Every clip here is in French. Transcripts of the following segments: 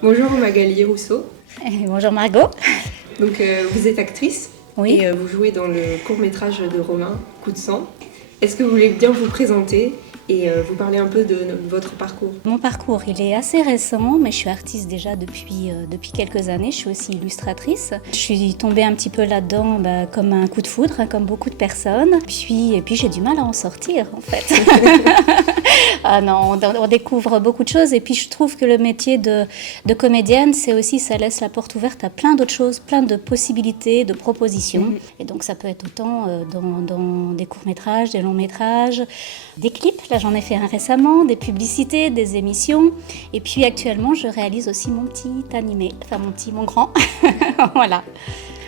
Bonjour Magali Rousseau. Bonjour Margot. Donc vous êtes actrice Oui. et vous jouez dans le court-métrage de Romain, Coup de sang. Est-ce que vous voulez bien vous présenter et vous parler un peu de votre parcours? Mon parcours, il est assez récent, mais je suis artiste déjà depuis quelques années. Je suis aussi illustratrice. Je suis tombée un petit peu là-dedans comme un coup de foudre, comme beaucoup de personnes. Et puis j'ai du mal à en sortir, en fait. Ah non, on découvre beaucoup de choses. Et puis je trouve que le métier de comédienne, c'est aussi, ça laisse la porte ouverte à plein d'autres choses, plein de possibilités, de propositions. Et donc ça peut être autant dans des courts-métrages, des longs-métrages, des clips. Là, j'en ai fait un récemment, des publicités, des émissions. Et puis actuellement, je réalise aussi mon petit animé, enfin mon grand. Voilà.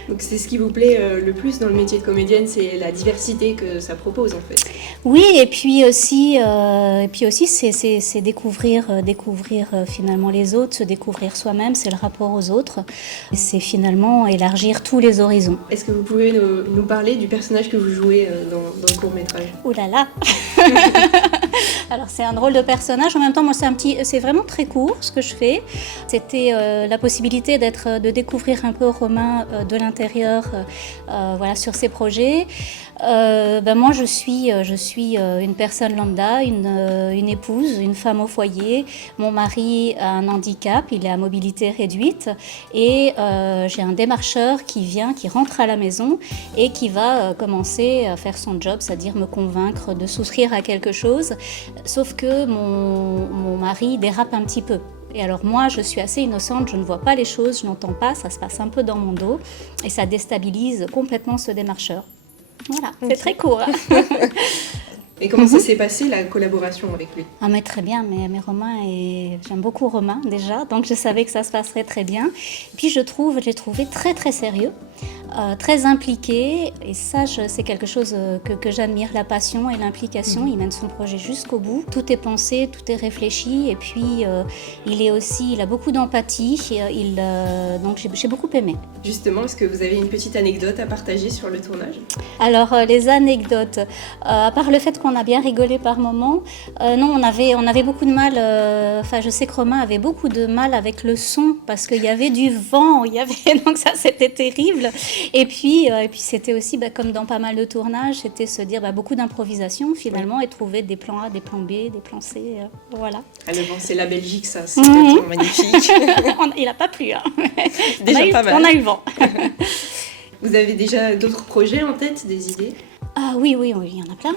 Donc c'est ce qui vous plaît le plus dans le métier de comédienne, c'est la diversité que ça propose en fait. Oui, et puis aussi c'est découvrir finalement les autres, se découvrir soi-même, c'est le rapport aux autres. Et c'est finalement élargir tous les horizons. Est-ce que vous pouvez nous parler du personnage que vous jouez dans le court-métrage? Ouh là là. Alors c'est un drôle de personnage. En même temps, moi c'est vraiment très court ce que je fais. C'était la possibilité de découvrir un peu Romain de l'intérieur, voilà, sur ses projets. Moi je suis une personne lambda, une épouse, une femme au foyer. Mon mari a un handicap, il est à mobilité réduite et j'ai un démarcheur qui rentre à la maison et qui va commencer à faire son job, c'est-à-dire me convaincre de souscrire à quelque chose. Sauf que mon mari dérape un petit peu. Et alors moi, je suis assez innocente, je ne vois pas les choses, je n'entends pas, ça se passe un peu dans mon dos et ça déstabilise complètement ce démarcheur. Voilà, c'est très court. Et comment ça s'est passé la collaboration avec lui? Ah mais très bien, mais Romain, j'aime beaucoup Romain déjà, donc je savais que ça se passerait très bien. Et puis je l'ai trouvé très très sérieux, très impliqué, et ça c'est quelque chose que j'admire, la passion et l'implication. Il mène son projet jusqu'au bout, tout est pensé, tout est réfléchi, et puis il a beaucoup d'empathie, donc j'ai beaucoup aimé. Justement, est-ce que vous avez une petite anecdote à partager sur le tournage? Alors les anecdotes, à part le fait qu'on a bien rigolé par moments, non, on avait beaucoup de mal, je sais que Romain avait beaucoup de mal avec le son parce qu'il y avait du vent, donc ça c'était terrible. Et puis c'était aussi, comme dans pas mal de tournages, c'était se dire beaucoup d'improvisation finalement, et trouver des plans A, des plans B, des plans C, voilà. Ah, le vent, c'est la Belgique, ça, c'est absolument magnifique. Il n'a pas plu, hein. Déjà pas mal. On a eu vent. Vous avez déjà d'autres projets en tête, des idées? Ah oui, il y en a plein.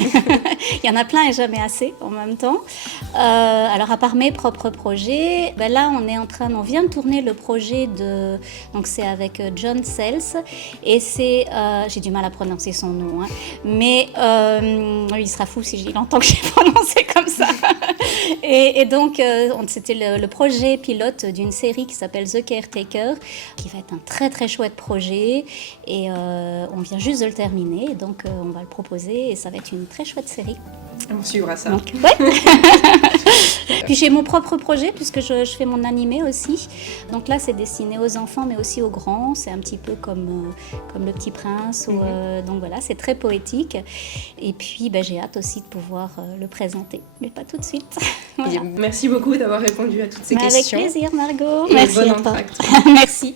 Il y en a plein et jamais assez en même temps. Alors à part mes propres projets, là on vient de tourner le projet donc c'est avec John Sells et c'est, j'ai du mal à prononcer son nom, hein, mais il sera fou si il entend que j'ai prononcé comme ça. Et donc c'était le projet pilote d'une série qui s'appelle The Caretaker, qui va être un très très chouette projet et on vient juste de le terminer, donc on va le proposer et ça va être une très chouette série. On suivra ça. Donc, ouais. Puis j'ai mon propre projet puisque je fais mon animé aussi. Donc là c'est destiné aux enfants mais aussi aux grands. C'est un petit peu comme Le Petit Prince. Donc voilà, c'est très poétique. Et puis j'ai hâte aussi de pouvoir le présenter, mais pas tout de suite. Voilà. Merci beaucoup d'avoir répondu à toutes ces questions. Avec plaisir Margot. Et merci bon à toi. entracte. Merci.